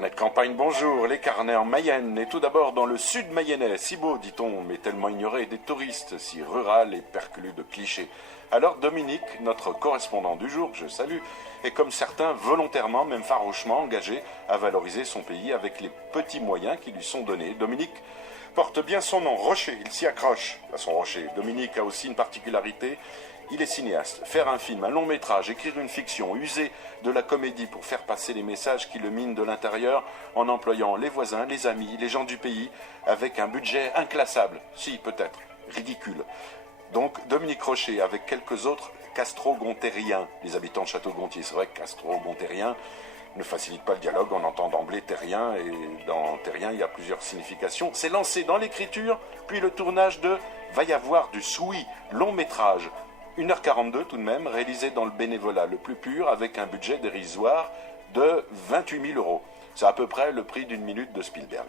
Carnet de campagne, bonjour, les carnets en Mayenne, et tout d'abord dans le sud mayennais, si beau dit-on, mais tellement ignoré des touristes, si rural et perclus de clichés. Alors Dominique, notre correspondant du jour, que je salue, est comme certains volontairement, même farouchement engagé à valoriser son pays avec les petits moyens qui lui sont donnés. Dominique porte bien son nom, Rocher, il s'y accroche à son rocher. Dominique a aussi une particularité, il est cinéaste. Faire un film, un long métrage, écrire une fiction, user de la comédie pour faire passer les messages qui le minent de l'intérieur en employant les voisins, les amis, les gens du pays, avec un budget inclassable, si peut-être, ridicule. Donc Dominique Rocher avec quelques autres castro-gontériens, les habitants de Château-Gontier. C'est vrai que castro-gontérien ne facilite pas le dialogue, on entend d'emblée terrien, et dans terrien il y a plusieurs significations. C'est lancé dans l'écriture, puis le tournage de Va y avoir du Soui, long métrage, 1h42 tout de même, réalisé dans le bénévolat le plus pur, avec un budget dérisoire de 28 000 euros. C'est à peu près le prix d'une minute de Spielberg.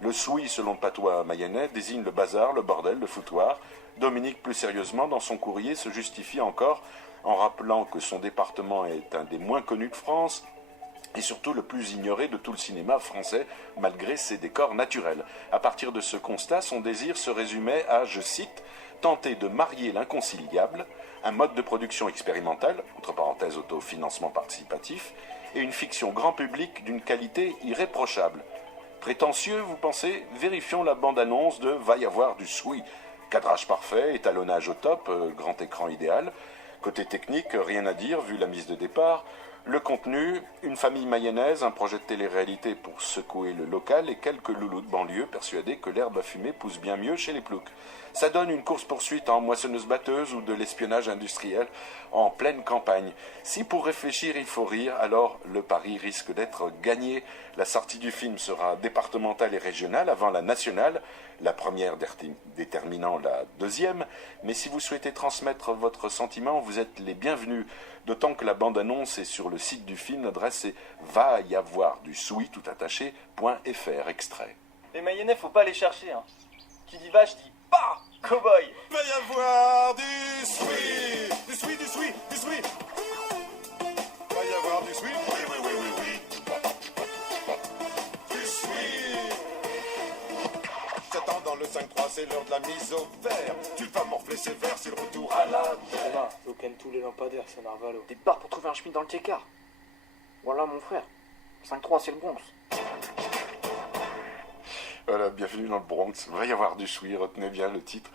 Le Soui, selon le patois mayennais, désigne le bazar, le bordel, le foutoir. Dominique, plus sérieusement, dans son courrier, se justifie encore en rappelant que son département est un des moins connus de France, et surtout le plus ignoré de tout le cinéma français, malgré ses décors naturels. À partir de ce constat, son désir se résumait à, je cite, tenter de marier l'inconciliable, un mode de production expérimental, entre parenthèses autofinancement participatif, et une fiction grand public d'une qualité irréprochable. Prétentieux, vous pensez? Vérifions la bande-annonce de Va y avoir du Soui. Cadrage parfait, étalonnage au top, grand écran idéal. Côté technique, rien à dire vu la mise de départ. Le contenu, une famille mayonnaise, un projet de télé-réalité pour secouer le local et quelques loulous de banlieue persuadés que l'herbe à fumer pousse bien mieux chez les ploucs. Ça donne une course-poursuite en moissonneuse-batteuse ou de l'espionnage industriel en pleine campagne. Si pour réfléchir il faut rire, alors le pari risque d'être gagné. La sortie du film sera départementale et régionale avant la nationale, la première déterminant la deuxième. Mais si vous souhaitez transmettre votre sentiment, vous êtes les bienvenus. D'autant que la bande-annonce est sur le site du film, l'adresse est va y avoir du soui tout attaché.fr, extrait. Les Mayennais, faut pas les chercher, hein. Qui dit vache dit pas cow-boy. Va y avoir du soui, du soui, du soui, du soui. Va y avoir du soui, oui, oui, oui, oui, oui. Du soui. J'attends dans le 5-3, c'est l'heure de la mise au vert. Tu vas morfler sévère, c'est le retour à la terre. Thomas, faut ken tous les lampadaires, c'est Narvalo. Des barres pour trouver un chemin dans le Técart. Voilà mon frère. 5-3, c'est le Bronx. Voilà, bienvenue dans le Bronx. Va y avoir du soui, retenez bien le titre.